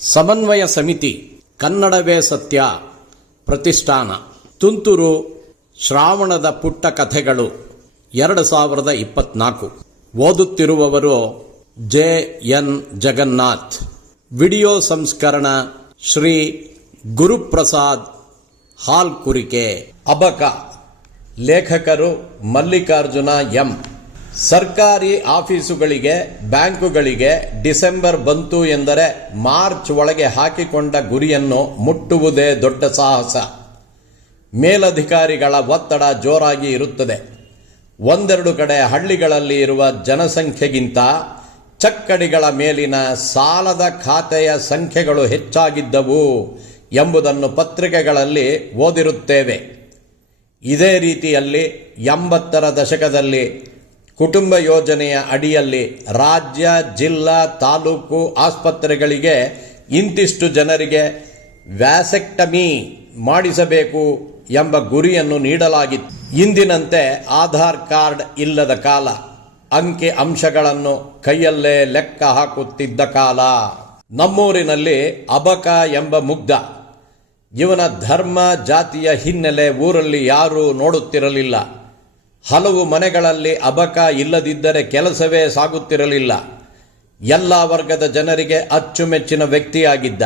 ಸಮನ್ವಯ ಸಮಿತಿ, ಕನ್ನಡವೇ ಸತ್ಯ, ಪ್ರತಿಷ್ಠಾನ. ತುಂತುರು, ಶ್ರಾವಣದ ಪುಟ್ಟ ಕಥೆಗಳು, ಎರಡು ಸಾವಿರದ ಇಪ್ಪತ್ನಾಲ್ಕು. ಓದುತ್ತಿರುವವರು ಜೆ ಎನ್ ಜಗನ್ನಾಥ್. ವಿಡಿಯೋ ಸಂಸ್ಕರಣ ಶ್ರೀ ಗುರುಪ್ರಸಾದ್ ಹಾಲ್ ಕುರಿಕೆ ಅಬಕ. ಲೇಖಕರು ಮಲ್ಲಿಕಾರ್ಜುನ ಎಂ. ಸರ್ಕಾರಿ ಆಫೀಸುಗಳಿಗೆ, ಬ್ಯಾಂಕುಗಳಿಗೆ ಡಿಸೆಂಬರ್ ಬಂತು ಎಂದರೆ ಮಾರ್ಚ್ ಒಳಗೆ ಹಾಕಿಕೊಂಡ ಗುರಿಯನ್ನು ಮುಟ್ಟುವುದೇ ದೊಡ್ಡ ಸಾಹಸ. ಮೇಲಧಿಕಾರಿಗಳ ಒತ್ತಡ ಜೋರಾಗಿ ಇರುತ್ತದೆ. ಒಂದೆರಡು ಕಡೆ ಹಳ್ಳಿಗಳಲ್ಲಿ ಇರುವ ಜನಸಂಖ್ಯೆಗಿಂತ ಚಕ್ಕಡಿಗಳ ಮೇಲಿನ ಸಾಲದ ಖಾತೆಯ ಸಂಖ್ಯೆಗಳು ಹೆಚ್ಚಾಗಿದ್ದವು ಎಂಬುದನ್ನು ಪತ್ರಿಕೆಗಳಲ್ಲಿ ಓದಿರುತ್ತೇವೆ. ಇದೇ ರೀತಿಯಲ್ಲಿ ಎಂಬತ್ತರ ದಶಕದಲ್ಲಿ ಕುಟುಂಬ ಯೋಜನೆಯ ಅಡಿಯಲ್ಲಿ ರಾಜ್ಯ, ಜಿಲ್ಲಾ, ತಾಲೂಕು ಆಸ್ಪತ್ರೆಗಳಿಗೆ ಇಂತಿಷ್ಟು ಜನರಿಗೆ ವ್ಯಾಸೆಕ್ಟಮಿ ಮಾಡಿಸಬೇಕು ಎಂಬ ಗುರಿಯನ್ನು ನೀಡಲಾಗಿತ್ತು. ಇಂದಿನಂತೆ ಆಧಾರ್ ಕಾರ್ಡ್ ಇಲ್ಲದ ಕಾಲ, ಅಂಕಿ ಅಂಶಗಳನ್ನು ಕೈಯಲ್ಲೇ ಲೆಕ್ಕ ಹಾಕುತ್ತಿದ್ದ ಕಾಲ. ನಮ್ಮೂರಿನಲ್ಲಿ ಅಬಕ ಎಂಬ ಮುಗ್ಧ. ಇವನ ಧರ್ಮ, ಜಾತಿಯ ಹಿನ್ನೆಲೆ ಊರಲ್ಲಿ ಯಾರೂ ನೋಡುತ್ತಿರಲಿಲ್ಲ. ಹಲವು ಮನೆಗಳಲ್ಲಿ ಅಬಕ ಇಲ್ಲದಿದ್ದರೆ ಕೆಲಸವೇ ಸಾಗುತ್ತಿರಲಿಲ್ಲ. ಎಲ್ಲ ವರ್ಗದ ಜನರಿಗೆ ಅಚ್ಚುಮೆಚ್ಚಿನ ವ್ಯಕ್ತಿಯಾಗಿದ್ದ.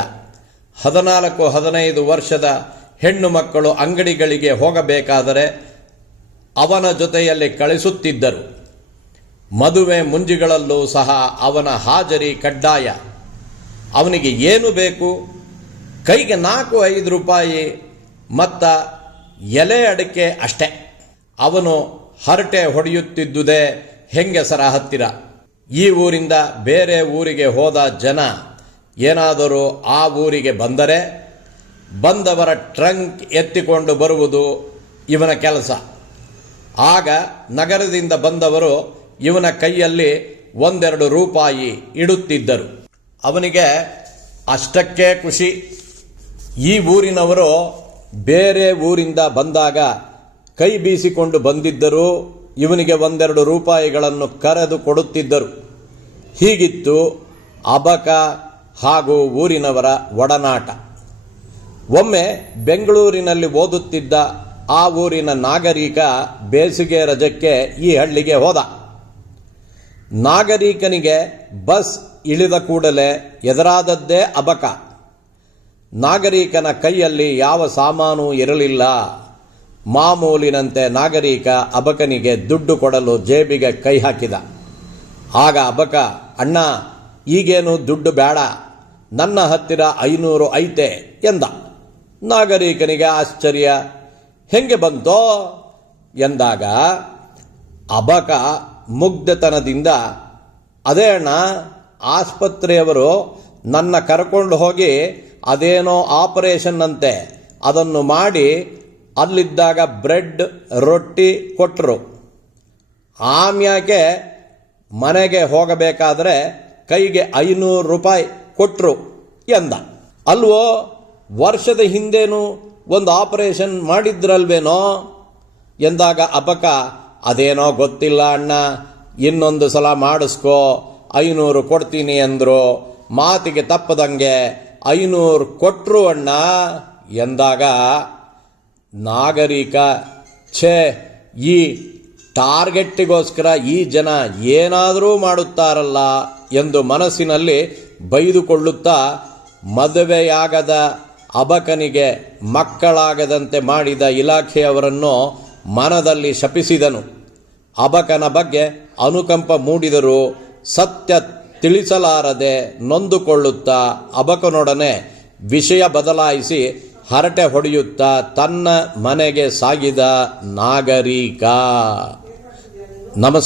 ಹದಿನಾಲ್ಕು, ಹದಿನೈದು ವರ್ಷದ ಹೆಣ್ಣು ಮಕ್ಕಳು ಅಂಗಡಿಗಳಿಗೆ ಹೋಗಬೇಕಾದರೆ ಅವನ ಜೊತೆಯಲ್ಲಿ ಕಳಿಸುತ್ತಿದ್ದರು. ಮದುವೆ ಮುಂಜಿಗಳಲ್ಲೂ ಸಹ ಅವನ ಹಾಜರಿ ಕಡ್ಡಾಯ. ಅವನಿಗೆ ಏನು ಬೇಕು? ಕೈಗೆ ನಾಲ್ಕು, ಐದು ರೂಪಾಯಿ, ಮತ್ತ ಎಲೆ ಅಡಿಕೆ ಅಷ್ಟೇ. ಅವನು ಹರಟೆ ಹೊಡೆಯುತ್ತಿದ್ದುದೇ ಹೆಂಗಸರ ಹತ್ತಿರ. ಈ ಊರಿಂದ ಬೇರೆ ಊರಿಗೆ ಹೋದ ಜನ ಏನಾದರೂ ಆ ಊರಿಗೆ ಬಂದರೆ ಬಂದವರ ಟ್ರಂಕ್ ಎತ್ತಿಕೊಂಡು ಬರುವುದು ಇವನ ಕೆಲಸ. ಆಗ ನಗರದಿಂದ ಬಂದವರು ಇವನ ಕೈಯಲ್ಲಿ ಒಂದೆರಡು ರೂಪಾಯಿ ಇಡುತ್ತಿದ್ದರು. ಅವನಿಗೆ ಅಷ್ಟಕ್ಕೆ ಖುಷಿ. ಈ ಊರಿನವರು ಬೇರೆ ಊರಿಂದ ಬಂದಾಗ ಕೈ ಬೀಸಿಕೊಂಡು ಬಂದಿದ್ದರೂ ಇವನಿಗೆ ಒಂದೆರಡು ರೂಪಾಯಿಗಳನ್ನು ಕರೆದು ಕೊಡುತ್ತಿದ್ದರು. ಹೀಗಿತ್ತು ಅಬಕ ಹಾಗೂ ಊರಿನವರ ಒಡನಾಟ. ಒಮ್ಮೆ ಬೆಂಗಳೂರಿನಲ್ಲಿ ಓದುತ್ತಿದ್ದ ಆ ಊರಿನ ನಾಗರಿಕ ಬೇಸಿಗೆ ರಜಕ್ಕೆ ಈ ಹಳ್ಳಿಗೆ ಹೋದ. ನಾಗರಿಕನಿಗೆ ಬಸ್ ಇಳಿದ ಕೂಡಲೇ ಎದುರಾದದ್ದೇ ಅಬಕ. ನಾಗರಿಕನ ಕೈಯಲ್ಲಿ ಯಾವ ಸಾಮಾನು ಇರಲಿಲ್ಲ. ಮಾಮೂಲಿನಂತೆ ನಾಗರಿಕ ಅಬಕನಿಗೆ ದುಡ್ಡು ಕೊಡಲು ಜೇಬಿಗೆ ಕೈ ಹಾಕಿದ. ಆಗ ಅಬಕ, ಅಣ್ಣ, ಈಗೇನು ದುಡ್ಡು ಬೇಡ ನನ್ನ ಹತ್ತಿರ ಐನೂರು ಐತೆ, ಎಂದ. ನಾಗರಿಕನಿಗೆ ಆಶ್ಚರ್ಯ, ಹೆಂಗೆ ಬಂತೋ? ಎಂದಾಗ, ಅಬಕ ಮುಗ್ಧತನದಿಂದ, ಅದೇ ಅಣ್ಣ, ಆಸ್ಪತ್ರೆಯವರು ನನ್ನ ಕರ್ಕೊಂಡು ಹೋಗಿ ಅದೇನೋ ಆಪರೇಷನ್ ಅಂತೆ ಅದನ್ನು ಮಾಡಿ ಅಲ್ಲಿದ್ದಾಗ ಬ್ರೆಡ್, ರೊಟ್ಟಿ ಕೊಟ್ಟರು ಆಮ್ಯಾಕೆ ಮನೆಗೆ ಹೋಗಬೇಕಾದ್ರೆ ಕೈಗೆ ಐನೂರು ರೂಪಾಯಿ ಕೊಟ್ಟರು ಎಂದ. ಅಲ್ವೋ, ವರ್ಷದ ಹಿಂದೇನು ಒಂದು ಆಪರೇಷನ್ ಮಾಡಿದ್ರಲ್ವೇನೋ? ಎಂದಾಗ ಅಪಕ ಅದೇನೋ ಗೊತ್ತಿಲ್ಲ ಅಣ್ಣ, ಇನ್ನೊಂದು ಸಲ ಮಾಡಿಸ್ಕೋ, ಐನೂರು ಕೊಡ್ತೀನಿ ಅಂದರು. ಮಾತಿಗೆ ತಪ್ಪದಂಗೆ, ಐನೂರು ಕೊಟ್ಟರು ಅಣ್ಣ ಎಂದಾಗ ನಾಗರಿಕ ಛೇ, ಈ ಟಾರ್ಗೆಟ್ಟಿಗೋಸ್ಕರ ಈ ಜನ ಏನಾದರೂ ಮಾಡುತ್ತಾರಲ್ಲ ಎಂದು ಮನಸ್ಸಿನಲ್ಲಿ ಬೈದುಕೊಳ್ಳುತ್ತಾ ಮದುವೆಯಾಗದ ಅಬಕನಿಗೆ ಮಕ್ಕಳಾಗದಂತೆ ಮಾಡಿದ ಇಲಾಖೆಯವರನ್ನು ಮನದಲ್ಲಿ ಶಪಿಸಿದನು. ಅಬಕನ ಬಗ್ಗೆ ಅನುಕಂಪ ಮೂಡಿದರೂ ಸತ್ಯ ತಿಳಿಸಲಾರದೆ ನೊಂದುಕೊಳ್ಳುತ್ತಾ ಅಬಕನೊಡನೆ ವಿಷಯ ಬದಲಾಯಿಸಿ ಹರಟೆ ಹೊಡೆಯುತ್ತಾ ತನ್ನ ಮನೆಗೆ ಸಾಗಿದ ನಾಗರಿಕ. ನಮಸ್